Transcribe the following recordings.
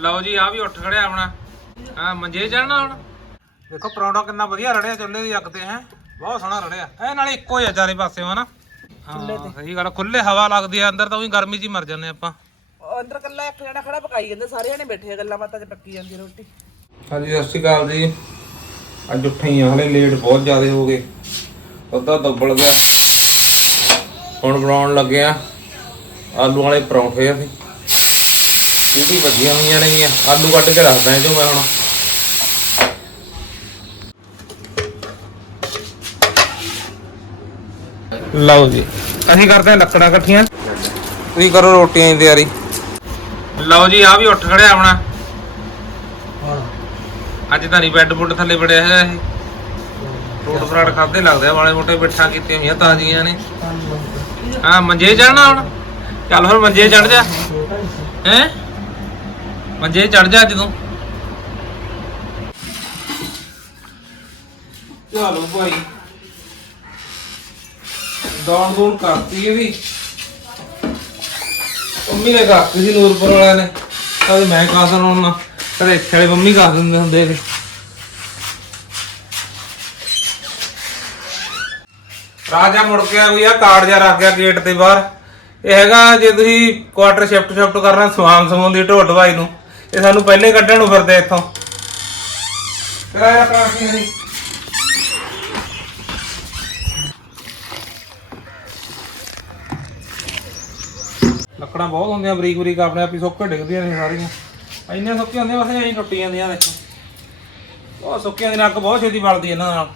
ਲਓ ਜੀ ਆ ਵੀ ਉੱਠ ਖੜਿਆ ਆਪਣਾ। ਹਾਂ ਮੰਜੇ ਚੜਨਾ ਹੁਣ? ਦੇਖੋ ਪਰੌਂਠਾ ਕਿੰਨਾ ਵਧੀਆ ਰੜਿਆ ਚੁੱਲ੍ਹੇ ਦੀ ਅੱਗ ਤੇ ਹੈ। ਬਹੁਤ ਸੋਹਣਾ ਰੜਿਆ। ਇਹ ਨਾਲੇ ਇੱਕੋ ਹੀ ਆ ਚਾਰੇ ਪਾਸੇ ਹਨਾ? ਚੁੱਲ੍ਹੇ ਤੇ। ਸਹੀ ਗੱਲ ਖੁੱਲੇ ਹਵਾ ਲੱਗਦੀ ਆ ਅੰਦਰ ਤਾਂ ਉਹੀ ਗਰਮੀ 'ਚ ਹੀ ਮਰ ਜਾਂਦੇ ਆਪਾਂ। ਅੰਦਰ ਕੱਲਾ ਇੱਕ ਜਣਾ ਖੜਾ ਪਕਾਈ ਜਾਂਦੇ ਸਾਰੇ ਜਣੇ ਬੈਠੇ ਆ ਗੱਲਾਂ ਬਾਤਾਂ 'ਚ ਪੱਕੀ ਜਾਂਦੀ ਰੋਟੀ। ਹਾਂਜੀ ਸਤਿ ਸ਼੍ਰੀ ਅਕਾਲ ਜੀ। ਅੱਜ ਉੱਠੇ ਹੀ ਆ ਹਲੇ ਲੇਟ ਬਹੁਤ ਜ਼ਿਆਦਾ ਹੋ ਗਏ। ਅੱਧਾ ਦੱਬਲ ਗਿਆ। ਹੁਣ ਬਣਾਉਣ ਲੱਗੇ ਆ ਆਲੂ ਵਾਲੇ ਪਰੌਂਠੇ ਅਸੀਂ। ਇਹਦੀ ਭੱਜੀਆਂ ਹੋਈਆਂ ਨੇਗੀਆਂ। ਆਲੂ ਕੱਢ ਕੇ ਰੱਖਦਾ ਇਹ ਜੋ ਮੈਂ ਹੁਣ। ਲਓ ਜੀ। ਅਸੀਂ ਕਰਦੇ ਹਾਂ ਲੱਕੜਾਂ ਇਕੱਠੀਆਂ। ਤੁਸੀਂ ਕਰੋ ਰੋਟੀਆਂ ਦੀ ਤਿਆਰੀ। ਲਓ ਜੀ ਆ ਵੀ ਉੱਠ ਖੜਿਆ ਆਪਣਾ। ਅੱਜ ਤਾਂ ਨਹੀਂ ਬੈੱਡ ਬੁੱਡ ਥੱਲੇ ਵੜਿਆ ਹੈਗਾ ਇਹ। ਫਰੂਟ ਫਰਾਟ ਖਾਦੇ ਲੱਗਦੇ ਆ ਵਾਲੇ ਮੋਟੇ ਪਿੱਠਾਂ ਕੀਤੀਆਂ ਹੋਈਆਂ ਤਾਜ਼ੀਆਂ ਨੇ। ਹਾਂ ਮੰਜੇ। ਚੜਨਾ ਹੁਣ? ਚੱਲ ਫਿਰ ਮੰਜੇ ਚੜ ਜਾ। ਹੈ? ਮੰਜੇ ਚੜ ਜਾ ਜਦੋਂ ਚਲੋ ਭਾਈ। ਦੌੜ ਦੌੜ ਕਰਤੀ ਇਹਦੀ ਮੰਮੀ ਨੇ ਕਰਤੀ ਸੀ ਨੂਰਪੁਰ ਵਾਲਿਆਂ ਨੇ। ਕਦੇ ਮੈਂ ਕਾਸਨ ਹੁਣ ਕਦੇ ਇੱਥੇ ਵਾਲੇ ਮੰਮੀ ਕਰ ਦਿੰਦੇ ਹੁੰਦੇ ਨੇ। ਰਾਜਾ ਮੁੜ ਕੇ ਆ ਕੋਈ ਆ ਕਾਰਡ ਜਾ ਰੱਖ ਗਿਆ ਗੇਟ ਦੇ ਬਾਹਰ। ਇਹ ਹੈਗਾ ਜੇ ਤੁਸੀਂ ਕੁਆਟਰ ਸ਼ਿਫਟ ਸ਼ਿਫਟ ਕਰਨਾ ਸਮਾਨ ਸਮਾਉਣ ਦੀ ਢੋਡ ਭਾਈ ਨੂੰ। ਇਹ ਸਾਨੂੰ ਪਹਿਲੇ ਕੱਢਣ ਨੂੰ ਫਿਰਦੇ ਇੱਥੋਂ। ਕਿਰਾਇਆ ਸੀ ਨਹੀਂ ਲੱਕੜਾਂ ਬਹੁਤ ਹੁੰਦੀਆਂ ਬਰੀਕ ਬਰੀਕ ਆਪਣੇ ਆਪ ਹੀ ਸੁੱਕ ਡਿੱਗਦੀਆਂ ਨੇ ਸਾਰੀਆਂ। ਇੰਨੀਆਂ ਸੁੱਕੀਆਂ ਹੁੰਦੀਆਂ ਬਸ ਐਂ ਟੁੱਟ ਜਾਂਦੀਆਂ ਦੇਖੋ ਬਹੁਤ ਸੁੱਕੀਆਂ ਦੀ ਨੱਕ ਬਹੁਤ ਛੇਤੀ ਬਲਦੀ ਇਹਨਾਂ ਨਾਲ।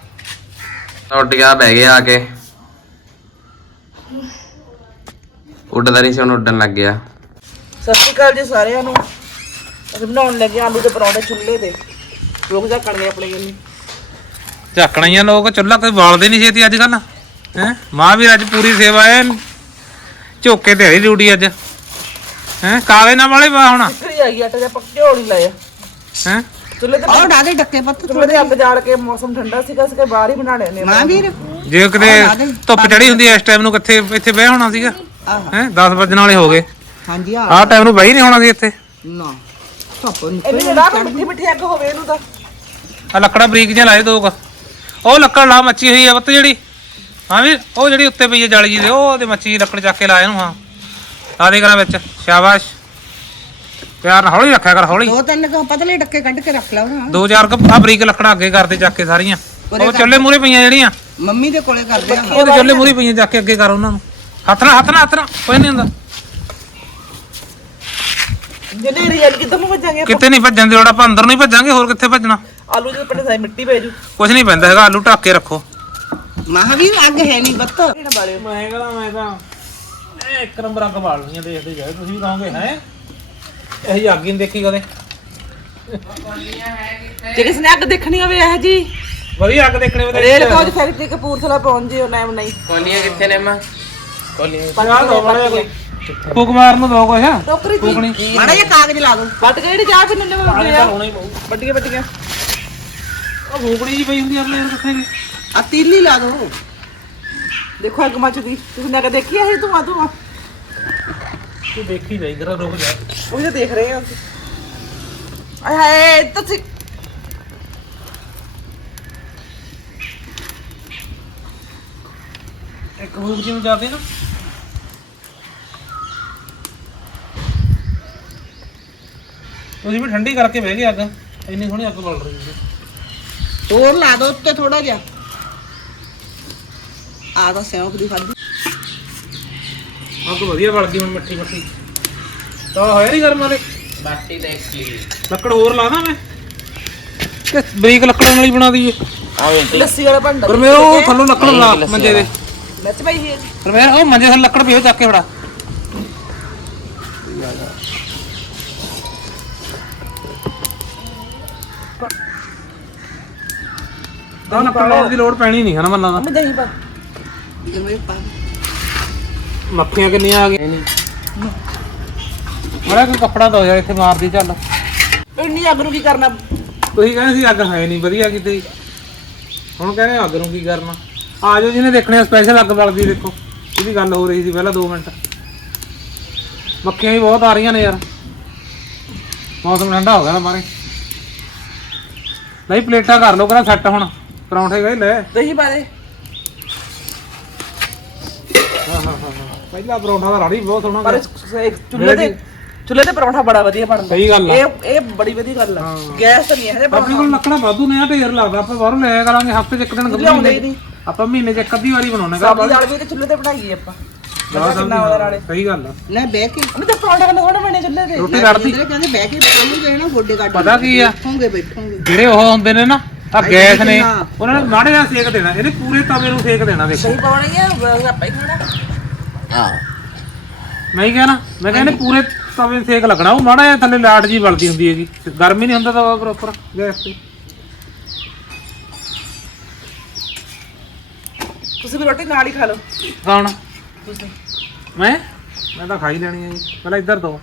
ਉੱਡ ਗਿਆ ਬਹਿ ਗਿਆ ਆ ਕੇ। ਉੱਡਦਾ ਨਹੀਂ ਸੀ ਹੁਣ ਉੱਡਣ ਲੱਗ ਗਿਆ। ਸਤਿ ਸ਼੍ਰੀ ਅਕਾਲ ਜੀ ਸਾਰਿਆਂ ਨੂੰ। ਅਸੀਂ ਬਣਾਉਣ ਲੱਗੇ ਆਲੂ ਦੇ ਪਰੌਂਠੇ ਚੁੱਲ੍ਹੇ ਤੇ। ਲੋਕ ਜਾ ਕਣਗੇ ਆਪਣੇ ਕੰਨੀ ਝਾਕਣਾ ਹੀ ਆ ਲੋਕ ਚੁੱਲ੍ਹਾ ਕੋਈ ਬਾਲਦੇ ਨਹੀਂ ਛੇਤੀ ਅੱਜ ਕੱਲ ਹੈ? ਮਹਾਂਵੀਰ ਅੱਜ ਪੂਰੀ ਸੇਵਾ ਹੈ ਝੋਕੇ ਤੇ ਹਰੀ ਡਿਊਟੀ ਅੱਜ। ਹੈ? ਕਾਲੇ ਨਾਲ ਵਾਲੇ ਵਾ ਹੁਣ। ਕਿਹੜੀ ਆਈ ਆਟਾ ਜਾਂ ਪੱਕੇ ਹੋਣੀ ਲਾਇਆ ਹੈ? ਚੁੱਲ੍ਹੇ ਤੇ ਉਹ ਡਾਦੇ ਡੱਕੇ ਪੱਤ ਚੁੱਲ੍ਹੇ ਤੇ ਅੱਗ ਜਾਲ ਕੇ ਮੌਸਮ ਠੰਡਾ ਸੀਗਾ ਅਸੀਂ ਬਾਹਰ ਹੀ ਬਣਾਣੇ ਨੇ ਮਾਂ ਵੀਰ ਜੇ ਕਿਤੇ ਧੁੱਪ ਚੜੀ ਹੁੰਦੀ ਇਸ ਟਾਈਮ ਨੂੰ ਕਿੱਥੇ ਇੱਥੇ ਬਹਿ ਹੋਣਾ ਸੀਗਾ। ਆਹ। ਹੈ? 10 ਵਜਣ ਵਾਲੇ ਹੋ ਗਏ। ਹਾਂਜੀ ਆ ਆਹ ਟਾਈਮ ਨੂੰ ਬਹਿ ਹੀ ਨਹੀਂ ਹੋਣਾ ਸੀ ਇੱਥੇ। ਨਾ। ਧੁੱਪ ਨੀ ਇਹ ਵੀ ਜਿਹੜਾ ਮਿੱਠੀ ਮਿੱਠੀ ਅੱਗ ਹੋਵੇ ਇਹਨੂੰ ਤਾਂ। ਆ ਲੱਕੜਾਂ ਬਰੀਕ ਜਿਹਾ ਲਾਏ ਦੋ ਕੁ। ਉਹ ਲੱਕੜ ਲਾ ਮੱਚੀ ਹੋਈ ਆ ਬੱਤ ਜਿਹੜੀ। ਹਾਂ ਵੀ ਉਹ ਜਿਹੜੀ ਉੱਤੇ ਪਈ ਹੈ ਜਾਲੀ ਜੀ ਦੇ ਉਹ ਉਹਦੇ ਮੱਚੀ ਲੱਕੜ ਚੱਕ ਕੇ ਲਾਇਆ ਨੂੰ ਹਾਂ। ਦੇ ਕਰਾਂ ਵਿੱਚ ਸ਼ਾਬਾਸ਼। ਪਿਆਰ ਨਾਲ ਹੌਲੀ ਰੱਖਿਆ ਕਰ ਹੌਲੀ। ਦੋ ਤਿੰਨ ਕੁ ਪਤਲੇ ਡੱਕੇ ਕੱਢ ਕੇ ਰੱਖ ਲਾ ਉਹਨਾਂ। ਦੋ ਚਾਰ ਕ ਆ ਬਰੀਕ ਲੱਕੜਾਂ ਅੱਗੇ ਕਰਦੇ ਚੱਕ ਕੇ ਸਾਰੀਆਂ। ਉਹ ਚੁੱਲ੍ਹੇ ਮੂਰੇ ਪਈਆਂ ਜਿਹੜੀਆਂ। ਮੰਮੀ ਦੇ ਕੋਲੇ ਕਰਦੇ ਆ। ਉਹਦੇ ਚੁੱਲ੍ਹੇ ਮੂਰੇ ਪਈਆਂ ਚੱਕ ਕੇ ਅੱਗੇ ਕਰ ਉਹਨਾਂ ਨੂੰ। ਹੱਥ ਨਾਲ ਹੱਥ ਨਾਲ ਹੱਥ ਨਾਲ। ਕੋਈ ਨਹੀਂ ਹੁੰਦਾ। ਜਿਹਨੇ ਰੀਅਲ ਕਿੱਦਾਂ ਨੂੰ ਵੱਜਾਂਗੇ ਕਿਤੇ ਨਹੀਂ ਭੱਜਣ ਦੀ ਲੋੜ ਆਪਾਂ ਅੰਦਰ ਨੂੰ ਹੀ ਭੱਜਾਂਗੇ ਹੋਰ ਕਿੱਥੇ ਭੱਜਣਾ ਆਲੂ ਦੇ ਪੱਲੇ ਸਾਈ ਮਿੱਟੀ ਪੈ ਜੂ। ਕੁਝ ਨਹੀਂ ਪੈਂਦਾ ਹੈਗਾ ਆਲੂ ਢੱਕ ਕੇ ਰੱਖੋ। ਮਹਾਵੀਰ ਅੱਗ ਹੈ ਨਹੀਂ ਬੱਤ। ਬਾਲੇ ਮੈਂ ਕਹਿੰਦਾ ਮੈਂ ਤਾਂ ਇਹ ਇੱਕ ਨੰਬਰ ਅੱਗ ਬਾਲਣੀਆਂ ਦੇਖਦੇ ਜਾਓ ਤੁਸੀਂ ਵੀ ਕਹੋਗੇ ਹੈ? ਇਹ ਅੱਗ ਹੀ ਨਹੀਂ ਦੇਖੀ ਕਦੇ। ਜੇ ਕਿਸੇ ਨੇ ਅੱਗ ਦੇਖਣੀ ਹੋਵੇ ਇਹ ਜੀ ਵਧੀਆ ਅੱਗ ਦੇਖਣੇ ਵੇ ਰੇਲ ਕੋਚ ਫੈਕਟਰੀ ਕਪੂਰਥਲਾ ਪਹੁੰਚ ਜਿਓ ਨਾਮ ਨਹੀਂ। ਕੋਲੀਆਂ ਕਿੱਥੇ ਨੇ ਮਾਂ? ਪੰਜਾਹ ਦੋ ਬੜੇ ਕੋਈ। ਫੂਕ ਮਾਰਨ ਨੂੰ ਦੋ ਕੁਛ। ਟੋਕਰੀ ਜੀ ਫੂਕਣੀ ਮਾੜਾ ਜਿਹਾ ਕਾਗਜ਼ ਲਾ ਦੋ। ਵੱਟ ਕੇ ਜਿਹੜੀ ਚਾਹ ਪੀਣੇ ਨੇ ਬੰਦੇ ਆ। ਹੋਣਾ ਹੀ ਪਊ। ਵੱਡੀਆਂ ਵੱਡੀਆਂ। ਉਹ ਫੂਕਣੀ ਜੀ ਪਈ ਹੁੰਦੀ ਆਪਣੇ ਯਾਰ ਕਿੱਥੇ ਗਈ? ਆ ਤੀਲੀ ਲਾ ਦੋ। ਦੇਖੋ ਅੱਗ ਮੱਚਦੀ ਤੁਸੀਂ ਨਾ ਕਦੇ ਦੇਖੀ ਇਹ ਧੂਆਂ ਧੂਆਂ? ਤੂੰ ਦੇਖੀ ਜਾਈ ਜਰਾ ਰੁਕ ਜਾ। ਉਹ ਤਾਂ ਦੇਖ ਰਹੇ ਆ। ਅਸੀਂ ਆਏ ਹਾਏ ਤੁਸੀਂ ਫੂਕ ਜਿਵੇਂ ਜਾਂਦੇ ਨਾ। ਤੁਸੀਂ ਵੀ ਠੰਡੀ ਕਰਕੇ ਬਹਿ ਗਏ ਅੱਗ ਇੰਨੀ ਸੋਹਣੀ ਅੱਗ ਬਲ ਰਹੀ ਹੈ। ਹੋਰ ਲਾ ਦੋ ਉੱਤੇ ਥੋੜਾ ਜਿਹਾ। ਆ ਤਾਂ ਸਿਉਂਕ ਦੀ ਖਾਦੀ ਅੱਗ ਵਧੀਆ ਬਲ ਗਈ ਹੁਣ ਮਿੱਠੀ ਮਿੱਠੀ। ਤਾਂ ਹੋਇਆ ਨਹੀਂ ਗਰਮ ਵਾਲੇ? ਬਾਟੀ ਦੇਖੀ ਲੱਕੜ ਹੋਰ ਲਾ ਦਾਂ ਮੈਂ। ਕਿ ਬਰੀਕ ਲੱਕੜਾਂ ਨਾਲ ਹੀ ਬਣਾ ਦਈਏ। ਲੱਸੀ ਵਾਲਾ ਭਾਂਡਾ ਪਰ ਮੈਂ ਉਹ ਥੱਲੋਂ ਲੱਕੜ ਲਾ ਮੰਜੇ ਦੇ। ਨੱਚ ਪਈ ਹੈ ਪਰ ਮੈਂ ਉਹ ਮੰਜੇ ਥੱਲੇ ਲੱਕੜ ਪਿਓ ਚੱਕ ਕੇ ਫੜਾ। ਤਾਂ ਲੱਕੜ ਲਾਉਣ ਦੀ ਲੋੜ ਪੈਣੀ ਨਹੀਂ ਹੈ ਨਾ ਮੰਨਾਂ ਦਾ। ਮੈਂ ਦਹੀਂ ਪਾ। ਜਿਵੇਂ ਪਾ ਮੱਖੀਆਂ ਕਿੰਨੀਆਂ ਆ ਗਈਆਂ? ਮੜਾ ਕੋਈ ਕੱਪੜਾ ਦੋ ਯਾਰ ਇੱਥੇ ਮਾਰਦੀ ਚੱਲ। ਇੰਨੀ ਅੱਗ ਨੂੰ ਕੀ ਕਰਨਾ? ਤੁਸੀਂ ਕਹਿੰਦੇ ਸੀ ਅੱਗ ਹੈ ਨਹੀਂ ਵਧੀਆ ਕਿਤੇ। ਹੁਣ ਕਹਿੰਦੇ ਅੱਗ ਨੂੰ ਕੀ ਕਰਨਾ? ਆ ਜਾਓ ਜਿਹਨੇ ਦੇਖਣੇ ਸਪੈਸ਼ਲ ਅੱਗ ਬਲਦੀ ਦੇਖੋ। ਇਹਦੀ ਗੱਲ ਹੋ ਰਹੀ ਸੀ ਪਹਿਲਾਂ 2 ਮਿੰਟ। ਮੱਖੀਆਂ ਵੀ ਬਹੁਤ ਆ ਰਹੀਆਂ ਨੇ ਯਾਰ। ਮੌਸਮ ਠੰਡਾ ਹੋ ਗਿਆ ਨਾ ਬਾਰੇ ਨਹੀਂ ਪਲੇਟਾਂ ਕਰ ਲਓ ਕਰਾ ਸੈੱਟ ਹੁਣ। ਪਰੌਂਠੇ ਗਏ ਲੈ। ਦਹੀਂ ਪਾ ਦੇ। ਪਹਿਲਾ ਪਰੌਂਠਾ ਦਾ ਰਾੜੀ ਬਹੁਤ ਸੋਹਣਾ ਪਰ। ਇਸ- ਚੁੱਲ੍ਹੇ ਤੇ ਚੁੱਲ੍ਹੇ ਤੇ ਪਰੌਂਠਾ ਬੜਾ ਵਧੀਆ ਬਣਦਾ। ਸਹੀ ਗੱਲ ਆ। ਇਹ ਇਹ ਬੜੀ ਵਧੀਆ ਗੱਲ ਆ। ਗੈਸ ਤਾਂ ਨਹੀਂ ਹੈ ਆਪਣੇ ਕੋਲ ਲੱਕੜਾਂ ਵਾਧੂ ਨੇ ਆ ਢੇਰ ਲੱਗਦਾ। ਆਪਾਂ ਬਾਹਰੋਂ ਲੈ ਆਇਆ ਕਰਾਂਗੇ ਹਫ਼ਤੇ ਚ ਇੱਕ ਦਿਨ ਲਿਆਉਂਦੇ ਹੀ ਮਹੀਨੇ ਨਹੀਂ। ਆਪਾਂ ਮਹੀਨੇ ਚ ਇੱਕ ਅੱਧੀ ਵਾਰੀ ਬਣਾਉਣੇ ਸਾਬੀ ਦਾਲ ਵੀ ਤੇ ਚੁੱਲ੍ਹੇ ਤੇ ਬਣਾਈਏ ਆਪਾਂ। ਪਤਾ ਕਿੰਨਾ ਉਹਦਾ ਨਾਲੇ। ਸਹੀ ਗੱਲ ਆ। ਲੈ ਬਹਿ ਕੇ ਉਹਨੇ ਤਾਂ ਪਰੌਂਠਾ ਕਿੰਨਾ ਥੋੜਾ ਬਣੇ ਚੁੱਲ੍ਹੇ ਤੇ। ਰੋਟੀ ਰੜਦੀ ਇੰਦਰ ਕਹਿੰਦੇ ਬਹਿ ਕੇ ਖਾਣਗੇ ਨਾ ਗੋਡੇ ਕੱਢ ਪਤਾ ਕੀ ਆ? ਬੈਠੋਗੇ ਬੈਠੋਗੇ। ਜਿਹੜੇ ਉਹ ਹੁੰਦੇ ਨੇ ਨਾ ਆ ਗੈਸ ਨੇ ਕਿੰਨਾ? ਉਹਨਾਂ ਨੇ ਮਾੜੇ ਜਿਹਾ ਸੇਕ ਦੇਣਾ ਇਹਨੇ ਪੂਰੇ ਤਵੇ ਨੂੰ ਸੇਕ ਦੇਣਾ ਦੇਖੋ ਸਹੀ ਪਾਉਣੀ ਆ ਉਹ ਆਪਾਂ ਹੀ ਖਾਣਾ। ਮੈਂ ਹੀ ਕਹਿਣਾ ਮੈਂ ਕਹਿੰਦਾ ਪੂਰੇ ਤਵੇ ਨੂੰ ਸੇਕ ਲੱਗਣਾ ਉਹ ਮਾੜਾ ਜਿਹਾ ਥੱਲੇ ਲਾਟ ਜੀ ਬਲਦੀ ਹੁੰਦੀ ਹੈਗੀ। ਗਰਮੀ ਨਹੀਂ ਹੁੰਦਾ ਤਵਾ ਪ੍ਰੋਪਰ ਗੈਸ ਤੇ ਤੁਸੀਂ ਵੀ ਰੋਟੀ ਨਾਲ ਹੀ ਖਾ ਲਓ। ਕੌਣ? ਤੁਸੀਂ। ਮੈਂ? ਮੈਂ ਤਾਂ ਖਾ ਹੀ ਲੈਣੀ ਹੈ ਜੀ। ਪਹਿਲਾਂ ਇੱਧਰ ਦੋ।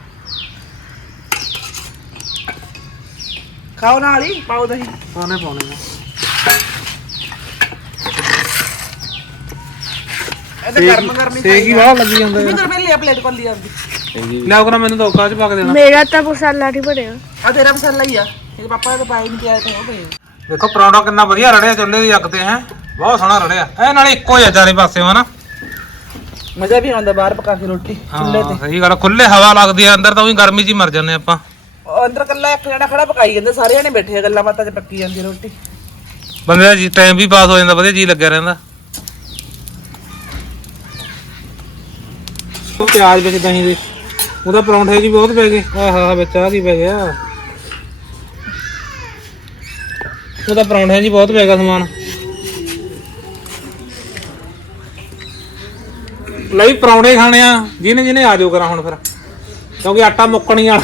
ਖਾਓ ਨਾਲ ਹੀ ਪਾਓ ਦਹੀਂ। ਪਾਉਣੇ ਪਾਉਣੇ ਨੇ ਇਹ ਤਾਂ ਗਰਮ ਗਰਮ ਹੀ ਸੇਕ ਹੀ ਬਹੁਤ ਲੱਗੀ ਜਾਂਦਾ ਕਿੰਦਰ ਮਿਲ ਲਿਆ ਪਲੇਟ ਕੋਲੀ ਆਪਦੀ। ਲਿਆਓ ਕਰਾ ਮੈਨੂੰ ਦੋ ਕਾਜ ਪਾ ਕੇ ਦੇਣਾ। ਮੇਰਾ ਤਾਂ ਮਸਾਲਾ ਨਹੀਂ ਬਣਿਆ। ਆ ਤੇਰਾ ਮਸਾਲਾ ਹੀ ਆ। ਇਹ ਪਾਪਾ ਦਾ ਪਾਈ ਨਹੀਂ ਕਿਹਾ ਤੇ ਉਹ ਪਏ ਦੇਖੋ ਪਰੌਂਠਾ ਕਿੰਨਾ ਵਧੀਆ ਰੜਿਆ ਚੁੱਲ੍ਹੇ ਦੀ ਅੱਗ ਤੇ ਹੈ। ਬਹੁਤ ਸੋਹਣਾ ਰੜਿਆ। ਇਹ ਨਾਲੇ ਇੱਕੋ ਹੀ ਆ ਚਾਰੇ ਪਾਸੇ ਹਨਾ ਮਜ਼ਾ ਵੀ ਆਉਂਦਾ ਬਾਹਰ ਪਕਾ ਕੇ ਰੋਟੀ ਚੁੱਲ੍ਹੇ ਤੇ। ਹਾਂ ਸਹੀ ਗੱਲ ਖੁੱਲੇ ਹਵਾ ਲੱਗਦੀ ਆ ਅੰਦਰ ਤਾਂ ਉਹੀ ਗਰਮੀ 'ਚ ਹੀ ਮਰ ਜਾਂਦੇ ਆਪਾਂ। ਉਹ ਅੰਦਰ ਕੱਲਾ ਇੱਕ ਜਣਾ ਖੜਾ ਪਕਾਈ ਜਾਂਦੇ ਸਾਰੇ ਜਣੇ ਬੈਠੇ ਆ ਗੱਲਾਂ ਬਾਤਾਂ 'ਚ ਪੱਕੀ ਜਾਂਦੀ ਰੋਟੀ। ਬੰਦੇ ਦਾ ਜੀ ਟਾਈਮ ਵੀ ਪਾਸ ਹੋ ਜਾਂਦਾ ਵਧੀਆ ਜੀ ਲੱਗਿਆ ਰਹਿੰਦਾ। ਉਹ ਪਿਆਜ਼ ਵਿੱਚ ਦਹੀਂ ਦੇ ਉਹਦਾ ਪਰੌਂਠੇ ਜੀ ਬਹੁਤ ਪੈ ਗਏ। ਆਹਾ ਵਿੱਚ ਆ ਕੀ ਪੈ ਗਿਆ। ਉਹਦਾ ਪਰੌਂਠੇ ਜੀ ਬਹੁਤ ਪੈ ਸਮਾਨ। ਲਈ ਪਰੌਂਠੇ ਖਾਣੇ ਆ, ਜਿਹਨੇ ਜਿਹਨੇ ਆ ਜਾਓ ਕਰਾਂ ਹੁਣ ਫਿਰ। ਕਿਉਂਕਿ ਆਟਾ ਮੁੱਕਣੀ ਵਾਲਾ।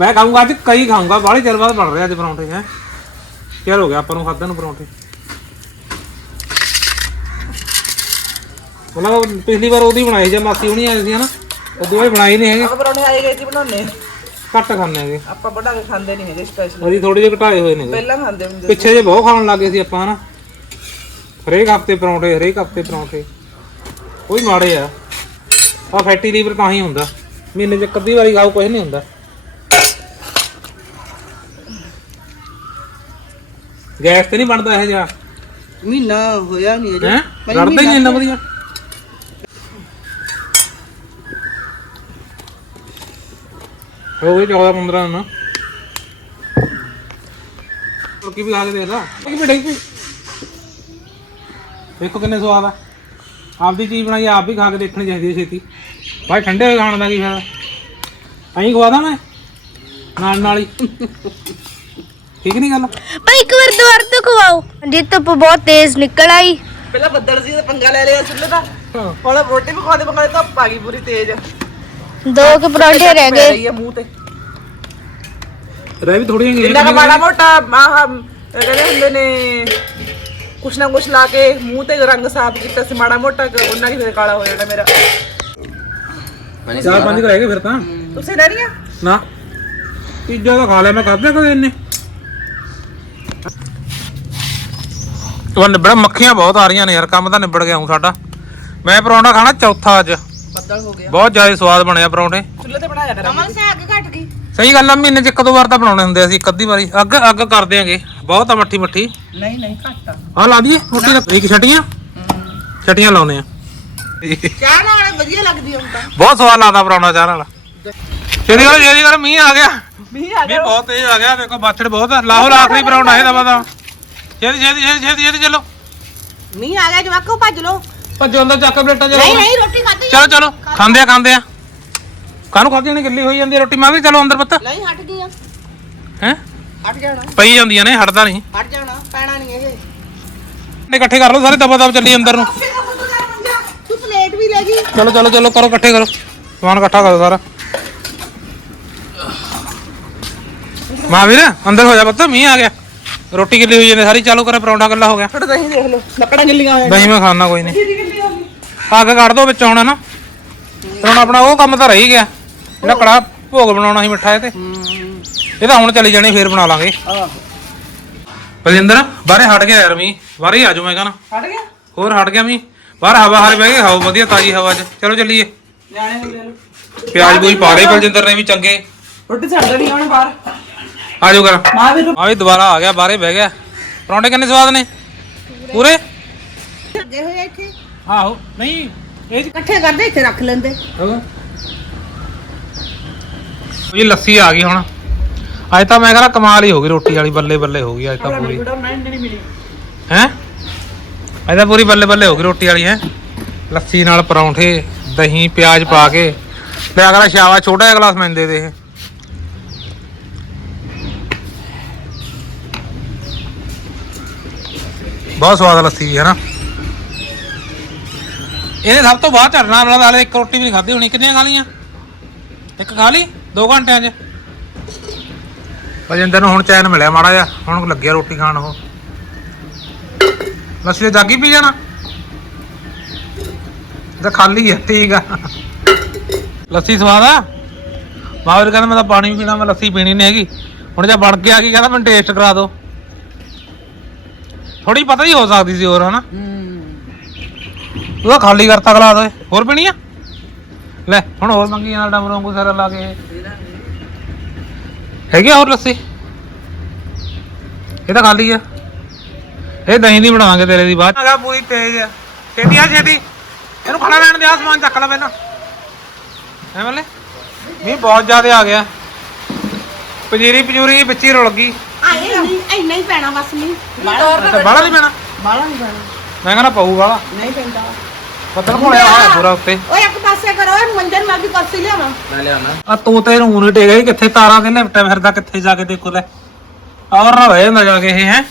ਮੈਂ ਖਾਊਂਗਾ ਅੱਜ, ਕਈ ਖਾਊਂਗਾ, ਬਾਹਲੇ ਚਿਰ ਬਾਅਦ ਬਣ ਰਿਹਾ ਅੱਜ ਪਰੌਂਠੇ, ਹੈ। ਕਿਆ ਹੋ ਗਿਆ, ਆਪਾਂ ਨੂੰ ਖਾਧਾ ਨੂੰ ਪਰੌਂਠੇ। ਉਹਨਾਂ ਦਾ ਪਿਛਲੀ ਵਾਰ ਉਹਦੀ ਬਣਾਈ ਜਾਂ ਮਾਸੀ ਹੁਣੀ ਆਈ ਸੀ, ਹਨਾ। ਉਹ ਦੋਵੇਂ ਬਣਾਈ ਨਹੀਂ ਹੈਗੇ। ਪਰੌਂਠੇ ਆਏ ਗਏ ਸੀ ਬਣਾਉਣੇ ਘੱਟ ਖਾਂਦੇ ਹੈਗੇ। ਆਪਾਂ ਬਣਾ ਕੇ ਖਾਂਦੇ ਨਹੀਂ ਹੈਗੇ ਸਪੈਸ਼ਲ ਉਹਦੀ ਥੋੜੀ ਜਿਹੀ ਘਟਾਏ ਹੋਏ ਨੇ ਪਹਿਲਾਂ ਖਾਂਦੇ ਹੁੰਦੇ ਪਿੱਛੇ ਜੇ ਬਹੁਤ ਖਾਣ ਲੱਗੇ ਸੀ ਆਪਾਂ ਹਨਾ। ਹਰੇਕ ਹਫ਼ਤੇ ਪਰੌਂਠੇ ਹਰੇਕ ਹਫ਼ਤੇ ਪਰੌਂਠੇ। ਕੋਈ ਮਾੜੇ ਆ। ਆ ਫੈਟੀ ਲੀਵਰ ਤਾਂ ਹੀ ਹੁੰਦਾ। ਮਹੀਨੇ ਚ ਇੱਕ ਅੱਧੀ ਵਾਰੀ ਖਾਓ ਕੁਝ ਨਹੀਂ ਹੁੰਦਾ। ਗੈਸ ਤੇ ਨਹੀਂ ਬਣਦਾ ਇਹ ਜਿਹਾ। ਮਹੀਨਾ ਹੋਇਆ ਨਹੀਂ ਅਜੇ। ਹੈ? ਰੜਦਾ ਹੀ ਨਹੀਂ ਇੰਨਾ ਵਧੀਆ। ਹੋ ਗਈ 14 15 ਨਾ। ਕੀ ਵੀ ਖਾ ਕੇ ਦੇਖ ਲਾ। ਕੀ ਵੀ ਡੇਂਗੀ ਦੇਖੋ ਕਿੰਨੇ ਸਵਾਦ ਆ। ਆਪਦੀ ਚੀਜ਼ ਬਣਾਈ ਆਪ ਵੀ ਖਾ ਕੇ ਦੇਖਣੀ ਚਾਹੀਦੀ ਹੈ ਛੇਤੀ। ਭਾਈ ਠੰਡੇ ਹੋਏ ਖਾਣ ਦਾ ਕੀ ਫਾਇਦਾ? ਐਂ ਖਵਾ ਦਾਂ ਮੈਂ? ਨਾਲ ਨਾਲ ਹੀ। ਠੀਕ ਨਹੀਂ ਗੱਲ? ਪਰ ਇੱਕ ਵਾਰ ਦੁਬਾਰਾ ਤੋਂ ਖਵਾਓ। ਜੀ ਧੁੱਪ ਬਹੁਤ ਤੇਜ਼ ਨਿਕਲ ਆਈ। ਪਹਿਲਾਂ ਬੱਦਲ ਸੀ ਤੇ ਪੰਗਾ ਲੈ ਲਿਆ ਚੁੱਲ੍ਹੇ ਦਾ। ਹੁਣ ਰੋਟੀ ਪਕਾਉਂਦੇ ਪਕਾਉਂਦੇ ਧੁੱਪ ਆ ਗਈ ਪੂਰੀ ਤੇਜ਼। ਦੋ ਕੁ ਪਰੌਂਠੇ ਰਹਿ ਗਏ। ਮੂੰਹ ਤੇ। ਰਹਿ ਵੀ ਥੋੜੀਆਂ ਜਿੰਨਾ ਕੁ ਮਾੜਾ ਮੋਟਾ ਆਹ ਕਹਿੰਦੇ ਹੁੰਦੇ ਨੇ ਕੁਛ ਨਾ ਕੁਛ ਲਾ ਕੇ ਮੂੰਹ ਤੇ ਰੰਗ ਸਾਫ਼ ਕੀਤਾ ਸੀ ਮਾੜਾ ਮੋਟਾ ਕੁ, ਉਹਨਾਂ ਕੀ ਫਿਰ ਕਾਲਾ ਹੋ ਜਾਣਾ ਮੇਰਾ। ਚਾਰ ਪੰਜ ਰਹਿ ਗਏ ਫਿਰ ਤਾਂ। ਤੁਸੀਂ ਲੈਣੀਆਂ ਨਾ। ਤੀਜਾ ਤਾਂ ਖਾ ਲਿਆ ਮੈਂ ਖਾਧਾ ਕਦੇ ਇੰਨੇ। ਉਹ ਨਿਬੜ ਮੱਖੀਆਂ ਬਹੁਤ ਆ ਰਹੀਆਂ ਨੇ ਯਾਰ ਕੰਮ ਤਾਂ ਨਿਬੜ ਗਿਆ ਹੂੰ ਸਾਡਾ। ਮੈਂ ਪਰੌਂਠਾ ਖਾਣਾ ਚੌਥਾ ਅੱਜ। ਬੱਦਲ ਹੋ ਗਿਆ। ਬਹੁਤ ਜ਼ਿਆਦਾ ਸਵਾਦ ਬਣਿਆ ਪਰੌਂਠੇ। ਚੁੱਲ੍ਹੇ ਤੇ ਬਣਾਇਆ ਕਰਾਂਗੇ। ਅੱਗ ਘਟ ਗਈ ਸਹੀ ਗੱਲ ਆ ਮਹੀਨੇ ਚ ਇੱਕ ਦੋ ਵਾਰ ਤਾਂ ਬਣਾਉਣੇ ਹੁੰਦੇ ਅਸੀਂ ਇੱਕ ਅੱਧੀ ਵਾਰੀ। ਅੱਗ ਅੱਗ ਕਰ ਦਿਆਂਗੇ। ਬਹੁਤ ਆ ਮੱਠੀ ਮੱਠੀ। ਨਹੀਂ ਨਹੀਂ ਘੱਟ ਆ। ਆ ਲਾ ਦਈਏ ਰੋਟੀ ਦਾ ਇੱਕ ਛਟੀਆਂ। ਛਟੀਆਂ ਲਾਉਨੇ ਆ। ਚਾਹ ਨਾਲ ਵਧੀਆ ਲੱਗਦੀ ਹੁਣ ਤਾਂ। ਬਹੁਤ ਸਵਾਦ ਲੱਗਦਾ ਪਰੌਂਠਾ ਚਾਹ ਨਾਲ। ਛੇਤੀ ਕਰੋ ਛੇਤੀ ਕਰੋ ਮੀਂਹ ਆ ਗਿਆ। ਮੀਂਹ ਆ ਮੀਂਹ ਗਿਆ ਬਹੁਤ ਤੇਜ਼ ਆ ਗਿਆ ਦੇਖੋ ਬਾਛੜ ਬਹੁਤ ਆ। ਲਾਹੌਰ ਆਖਰੀ ਪਰੌਂਠਾ ਇਹਦਾ ਪਤਾ ਛੇਤੀ ਛੇਤੀ ਛੇਤੀ ਛੇਤੀ ਛੇਤੀ ਚੱਲੋ। ਮੀਂਹ ਆ ਗਿਆ ਜਵਾਕੋ ਭੱਜ ਲੋ ਭੱਜੋ ਅੰਦਰ ਚੱਕ ਪਲੇਟਾਂ ਚਲੋ ਨਹੀਂ ਰੋਟੀ ਖਾਧੀ ਚਲੋ ਚਲੋ ਖਾਂਦੇ ਆ ਖਾਂਦੇ ਆ। ਕਾਹਨੂੰ ਖਾਧੀ ਨੇ ਗਿੱਲੀ ਹੋਈ ਜਾਂਦੀ ਆ ਰੋਟੀ ਮੈਂ ਵੀ ਚਲੋ ਅੰਦਰ ਪੁੱਤ ਨਹੀਂ ਹਟ ਗਈਆਂ ਹੈ ਹਟ ਜਾਣਾ ਪਈ ਜਾਂਦੀਆਂ ਨੇ ਹਟਦਾ ਨਹੀਂ ਹਟ ਜਾਣਾ ਪੈਣਾ ਨਹੀਂ ਇਹ ਨੇ ਇਕੱਠੇ ਕਰ ਲਓ ਸਾਰੇ ਦਬਾ ਦਬ ਚੱਲੀ ਅੰਦਰ ਨੂੰ ਤੂੰ ਪਲੇਟ ਵੀ ਲੈ ਗਈ ਚਲੋ ਚਲੋ ਚਲੋ ਕਰੋ ਇਕੱਠੇ ਕਰੋ ਸਮਾਨ ਇਕੱਠਾ ਕਰੋ ਸਾਰਾ ਮਹਾਵੀਰ ਅੰਦਰ ਹੋ ਜਾ ਪੁੱਤ ਮੀਂਹ ਆ ਗਿਆ ਰੋਟੀ ਗਿੱਲੀ ਹੋਈ ਜਾਂਦੀ ਸਾਰੀ ਚਾਲੂ ਕਰੇ ਪਰੌਂਠਾ ਗੱਲਾ ਹੋ ਗਿਆ ਥੋੜਾ ਦਹੀਂ ਦੇਖ ਲਓ ਲੱਕੜਾਂ ਗਿੱਲੀਆਂ ਹੋਈਆਂ ਦਹੀਂ ਮੈਂ ਖਾਣਾ ਕੋਈ ਨਹੀਂ ਅੱਗ ਕੱਢ ਦੋ ਵਿੱਚ ਹੁਣ ਨਾ ਫਿਰ ਹੁਣ ਆਪਣਾ ਉਹ ਕੰਮ ਤਾਂ ਰਹਿ ਹੀ ਗਿਆ। ਜਿਹੜਾ ਕੜਾ ਭੋਗ ਬਣਾਉਣਾ ਸੀ ਮਿੱਠਾ ਇਹ ਤੇ। ਇਹ ਤਾਂ ਹੁਣ ਚਲੀ ਜਾਣੀ ਫੇਰ ਬਣਾ ਲਾਂਗੇ। ਆਹ। ਬਲਜਿੰਦਰ ਬਾਹਰੇ ਹਟ ਗਿਆ ਯਾਰ ਮੀਂਹ। ਬਾਹਰੇ ਆ ਜਾਓ ਮੈਂ ਕਹਣਾ ਹਟ ਗਿਆ? ਹੋਰ ਹਟ ਗਿਆ ਮੀਂਹ। ਬਾਹਰ ਹਵਾ ਹਾਰੇ ਬਹਿ ਕੇ ਖਾਓ ਵਧੀਆ ਤਾਜੀ ਹਵਾ 'ਚ। ਚਲੋ ਚੱਲੀਏ। ਨਿਆਣੇ ਨੂੰ। ਲੈ ਲਓ ਪਿਆਜ਼ ਪੂਰੀ ਪਾ ਬਲਜਿੰਦਰ ਨੇ ਵੀ ਚੰਗੇ। ਰੋਟੀ ਛੱਡ ਦੇਣੀ ਹੁਣ ਬਾਹਰ। ਆ ਜਾਓ ਕਰ ਮਾਂ ਵੀ ਆ ਵੀ ਦੁਬਾਰਾ ਆ ਗਿਆ ਬਾਹਰੇ ਬਹਿ ਗਿਆ। ਪਰੌਂਠੇ ਕਿੰਨੇ ਸਵਾਦ ਨੇ? ਪੂਰੇ? ਹੋਏ ਆ ਇੱਥੇ। ਆਹੋ ਨਹੀਂ ਇਹ ਇਕੱਠੇ ਕਰਦੇ ਇੱਥੇ ਰੱਖ ਲੈਂਦੇ। ਜੀ ਲੱਸੀ ਆ ਗਈ ਹੁਣ। ਅੱਜ ਤਾਂ ਮੈਂ ਕਹਿੰਦਾ ਕਮਾਲ ਹੀ ਹੋ ਗਈ ਰੋਟੀ ਵਾਲੀ ਬੱਲੇ ਬੱਲੇ ਹੋ ਗਈ ਅੱਜ ਤਾਂ ਪੂਰੀ। ਹੈ? ਅੱਜ ਤਾਂ ਪੂਰੀ ਬੱਲੇ ਬੱਲੇ ਹੋ ਗਈ ਰੋਟੀ ਵਾਲੀ ਹੈ? ਲੱਸੀ ਨਾਲ ਪਰੌਂਠੇ ਦਹੀਂ ਪਿਆਜ਼ ਪਾ ਕੇ। ਲੈ ਅਗਲਾ ਸ਼ਾਵਾ ਛੋਟਾ ਜਿਹਾ ਗਲਾਸ ਮੈਂ ਦੇ ਦੇ ਇਹ। ਬਹੁਤ ਸਵਾਦ ਲੱਸੀ ਹੈ ਨਾ ਇਹਨੇ ਸਭ ਤੋਂ ਬਾਅਦ ਝੜਨਾ ਵਾਲਾ ਹਾਲੇ ਇੱਕ ਰੋਟੀ ਵੀ ਨਹੀਂ ਖਾਧੀ ਹੋਣੀ। ਕਿੰਨੀਆਂ ਖਾ ਲੀਆਂ ਇੱਕ ਖਾ ਲਈ? 2 ਘੰਟਿਆਂ 'ਚ। ਬਜਿੰਦਰ ਨੂੰ ਹੁਣ ਚੈਨ ਮਿਲਿਆ ਮਾੜਾ ਜਿਹਾ ਹੁਣ ਲੱਗਿਆ ਰੋਟੀ ਖਾਣ ਉਹ। ਲੱਸੀ ਦੇ ਜਾਗੀ ਪੀ ਜਾਣਾ। ਤਾਂ ਖਾਲੀ ਹੈ ਠੀਕ ਆ। ਲੱਸੀ ਸਵਾਦ ਆ? ਮਾਵਰ ਕਹਿੰਦਾ ਮੈਂ ਤਾਂ ਪਾਣੀ ਵੀ ਪੀਣਾ ਮੈਂ ਲੱਸੀ ਪੀਣੀ ਨਹੀਂ ਹੈਗੀ। ਹੁਣ ਜੇ ਬਣ ਕੇ ਆ ਗਈ ਕਹਿੰਦਾ ਮੈਨੂੰ ਟੇਸਟ ਕਰਾ ਦਿਓ ਥੋੜੀ ਪਤਾ ਹੀ ਹੋ ਸਕਦੀ ਸੀ ਹੋਰ ਹਨਾ? ਤਾਂ ਖਾਲੀ ਕਰਤਾ ਗਲਾ ਦੋਏ ਹੋਰ ਪੀਣੀ ਆ? ਲੈ ਹੁਣ ਹੋਰ ਮੰਗੀ ਨਾਲ ਡਮਰੂ ਵਾਂਗੂ ਸਾਰਾ ਲਾ ਕੇ। ਹੈਗੀ ਆ ਹੋਰ ਲੱਸੀ? ਇਹ ਤਾਂ ਖਾਲੀ ਆ। ਇਹ ਦਹੀਂ ਦੀ ਬਣਾਵਾਂਗੇ ਤੇਰੇ ਦੀ ਬਾਅਦ। ਹੈਗਾ ਪੂਰੀ ਤੇਜ਼ ਆ। ਛੇਤੀ ਆ ਛੇਤੀ। ਇਹਨੂੰ ਖੜਾ ਲੈਣ ਦੇ ਆ ਸਮਾਨ ਚੱਕ ਲੈ ਪਹਿਲਾਂ। ਐ ਮੱਲੇ ਮੀਂਹ ਬਹੁਤ ਜ਼ਿਆਦਾ ਆ ਗਿਆ। ਪਜੀਰੀ ਪਜੂਰੀ ਵਿੱਚ ਹੀ ਰੁਲ ਗਈ। ਆ ਇਹ ਨਹੀਂ ਇੰਨਾ ਹੀ ਪੈਣਾ ਬਸ ਨਹੀਂ ਬਾਹਲਾ ਨਹੀਂ ਪੈਣਾ। ਬਾਲਾ ਨਹੀਂ ਪੈਣਾ। ਮੈਂ ਕਹਿੰਦਾ ਪਊ ਵਾਲਾ ਨਹੀਂ ਪੈਂਦਾ। ਪੱਤਰ ਘੋਲਿਆ ਹੋਇਆ ਪੂਰਾ ਉੱਤੇ। ਓਏ ਇੱਕ ਪਾਸੇ ਕਰੋ ਇਹ ਮੰਜਰ ਮੈਂ ਵੀ ਕੁਰਸੀ ਲਿਆਵਾਂ। ਮੈਂ ਲਿਆਉਣਾ ਆ ਤੂੰ ਤੇ ਨੂੰ ਨਹੀਂ ਟੇਗਾ ਕਿੱਥੇ ਤਾਰਾਂ ਦੇ ਲਿਪਟੇ ਫਿਰਦਾ ਕਿੱਥੇ ਜਾ ਕੇ ਦੇਖੋ ਲੈ। ਔਰ ਨਾ ਹੋਏ ਜਾਂਦਾ ਜਾ ਕੇ ਇਹ ਹੈ।